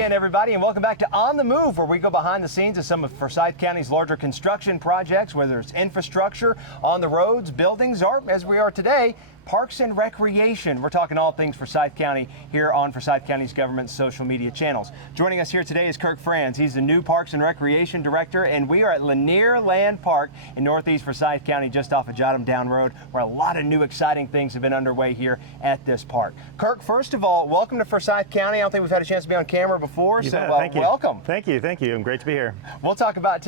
again, everybody, and welcome back to On the Move, where we go behind the scenes of some of Forsyth County's larger construction projects, whether it's infrastructure, on the roads, buildings, or, as we are today, parks and recreation. We're talking all things Forsyth County here on Forsyth County's government social media channels. Joining us here today is Kirk Franz. He's the new Parks and Recreation Director, and we are at Lanierland Park in northeast Forsyth County, just off of Jot Em Down Road, where a lot of new exciting things have been underway here at this park. Kirk, first of all, welcome to Forsyth County. I don't think we've had a chance to be on camera before, so thank you. Welcome. Thank you. I'm great to be here. We'll talk about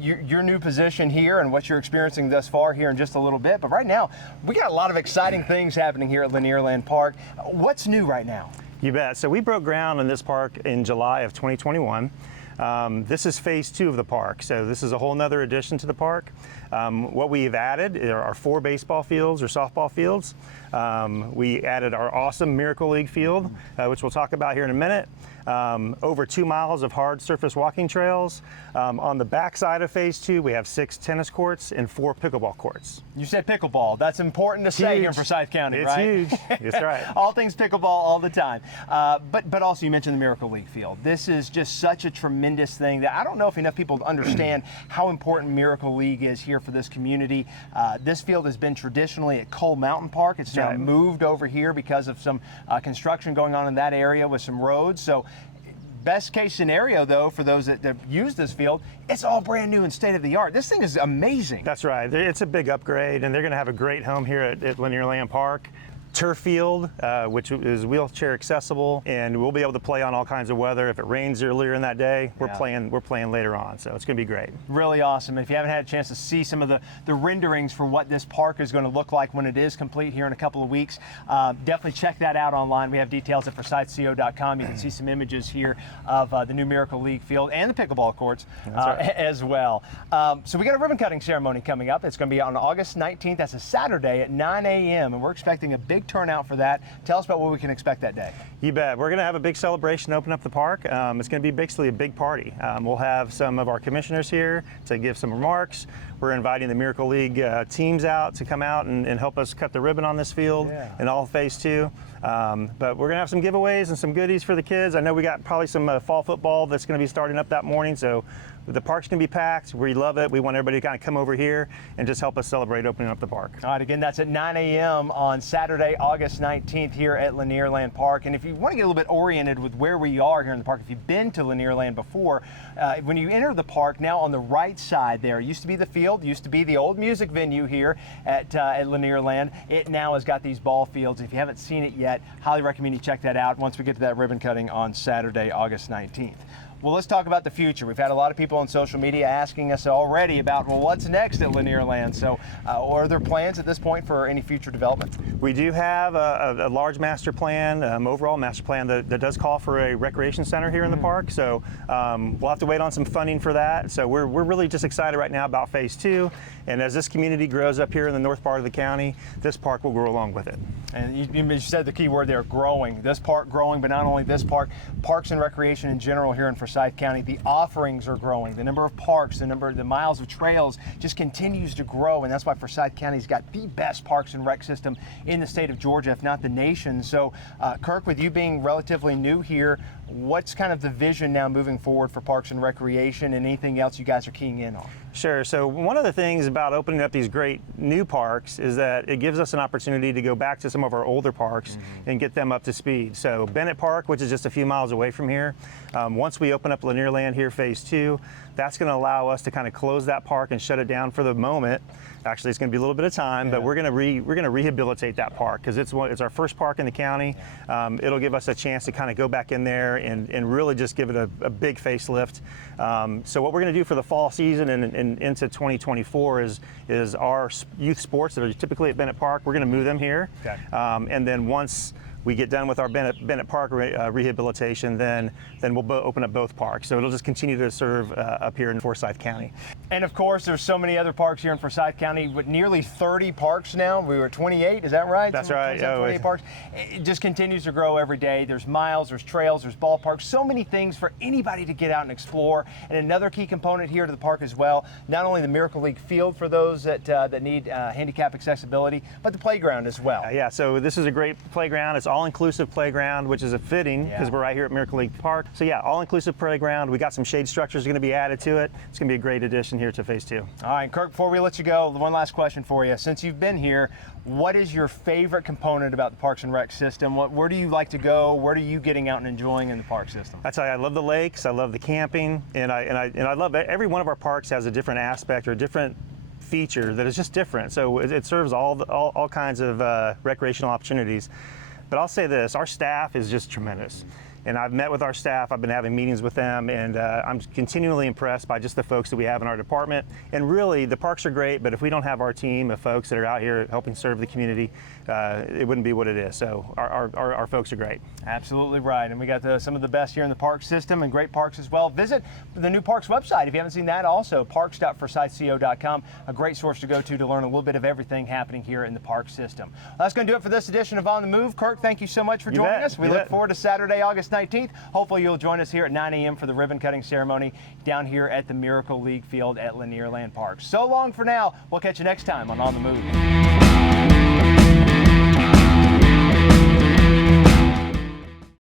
your new position here and what you're experiencing thus far here in just a little bit. But right now, we got a lot of exciting things happening here at Lanierland Park. What's new right now? You bet. So we broke ground on this park in July of 2021. This is phase 2 of the park, so this is a whole nother addition to the park. What we've added are 4 baseball fields or softball fields. We added our awesome Miracle League field, which we'll talk about here in a minute. Over 2 miles of hard surface walking trails. On the back side of phase 2, we have 6 tennis courts and 4 pickleball courts. You said pickleball. That's important to say here in Forsyth County, it's right? It's huge. That's right. All things pickleball all the time. But also you mentioned the Miracle League field. This is just such a tremendous thing that I don't know if enough people understand how important Miracle League is here for this community. This field has been traditionally at Cole Mountain Park. It's now moved over here because of some construction going on in that area with some roads. So best case scenario, though, for those that use this field, it's all brand new and state of the art. This thing is amazing. That's right. It's a big upgrade, and they're going to have a great home here at Lanierland Park. Turf field, which is wheelchair accessible, and we'll be able to play on all kinds of weather. If it rains earlier in that day, we're playing later on, so it's going to be great. Really awesome. If you haven't had a chance to see some of the renderings for what this park is going to look like when it is complete here in a couple of weeks, definitely check that out online. We have details at forsythco.com. You can see some images here of the new Miracle League field and the pickleball courts as well. So we got a ribbon cutting ceremony coming up. It's going to be on August 19th. That's a Saturday at 9 a.m. and we're expecting a big turnout for that. Tell us about what we can expect that day. You bet. We're going to have a big celebration to open up the park. It's going to be basically a big party. We'll have some of our commissioners here to give some remarks. We're inviting the Miracle League teams out to come out and help us cut the ribbon on this field in all phase 2. But we're going to have some giveaways and some goodies for the kids. I know we got probably some fall football that's going to be starting up that morning, so the park's going to be packed. We love it. We want everybody to kind of come over here and just help us celebrate opening up the park. All right, again, that's at 9 a.m. on Saturday, August 19th here at Lanierland Park. And if you want to get a little bit oriented with where we are here in the park, if you've been to Lanierland before, when you enter the park, now on the right side there, used to be the field, used to be the old music venue here at Lanierland. It now has got these ball fields. If you haven't seen it yet, highly recommend you check that out once we get to that ribbon cutting on Saturday, August 19th. Well, let's talk about the future. We've had a lot of people on social media asking us already about, well, what's next at Lanierland? So, are there plans at this point for any future development? We do have a large master plan, overall master plan that does call for a recreation center here in the park. So, we'll have to wait on some funding for that. So, we're really just excited right now about phase 2. And as this community grows up here in the north part of the county, this park will grow along with it. And you said the key word there, growing. This park growing, but not only this park, parks and recreation in general here in Forsyth County, the offerings are growing. The number of parks, the miles of trails just continues to grow, and that's why Forsyth County's got the best parks and rec system in the state of Georgia, if not the nation. So, Kirk, with you being relatively new here, what's kind of the vision now moving forward for parks and recreation, and anything else you guys are keying in on? Sure. So one of the things about opening up these great new parks is that it gives us an opportunity to go back to some of our older parks and get them up to speed. So Bennett Park, which is just a few miles away from here, once we open up Lanierland here phase 2, that's going to allow us to kind of close that park and shut it down for the moment. Actually, it's going to be a little bit of time, but we're going to rehabilitate that park because it's our first park in the county. It'll give us a chance to kind of go back in there and really just give it a big facelift. So what we're going to do for the fall season and into 2024 is our youth sports that are typically at Bennett Park. We're going to move them here, and then once we get done with our Bennett Park rehabilitation, then we'll open up both parks. So it'll just continue to serve up here in Forsyth County. And of course, there's so many other parks here in Forsyth County with nearly 30 parks now. We were 28, is that right? That's right. 28 parks. It just continues to grow every day. There's miles, there's trails, there's ballparks, so many things for anybody to get out and explore. And another key component here to the park as well, not only the Miracle League field for those that need handicap accessibility, but the playground as well. Yeah, so this is a great playground. It's all-inclusive playground, which is a fitting because we're right here at Miracle League Park. So yeah, all-inclusive playground. We got some shade structures going to be added to it. It's going to be a great addition here to Phase 2. All right, Kirk, before we let you go, one last question for you. Since you've been here, what is your favorite component about the Parks and Rec system? Where do you like to go? What are you getting out and enjoying in the park system? I tell you, I love the lakes, I love the camping, and I love every one of our parks has a different aspect or a different feature that is just different. So it serves all kinds of recreational opportunities. But I'll say this, our staff is just tremendous. And I've met with our staff, I've been having meetings with them, and I'm continually impressed by just the folks that we have in our department. And really, the parks are great, but if we don't have our team of folks that are out here helping serve the community, it wouldn't be what it is. So our folks are great. Absolutely right. And we got some of the best here in the park system and great parks as well. Visit the new parks website if you haven't seen that also, parks.forsythco.com, a great source to go to learn a little bit of everything happening here in the park system. Well, that's going to do it for this edition of On the Move. Kirk, thank you so much for joining us. We look forward to Saturday, August 19th. Hopefully you'll join us here at 9 a.m. for the ribbon cutting ceremony down here at the Miracle League Field at Lanierland Park. So long for now. We'll catch you next time on the Move.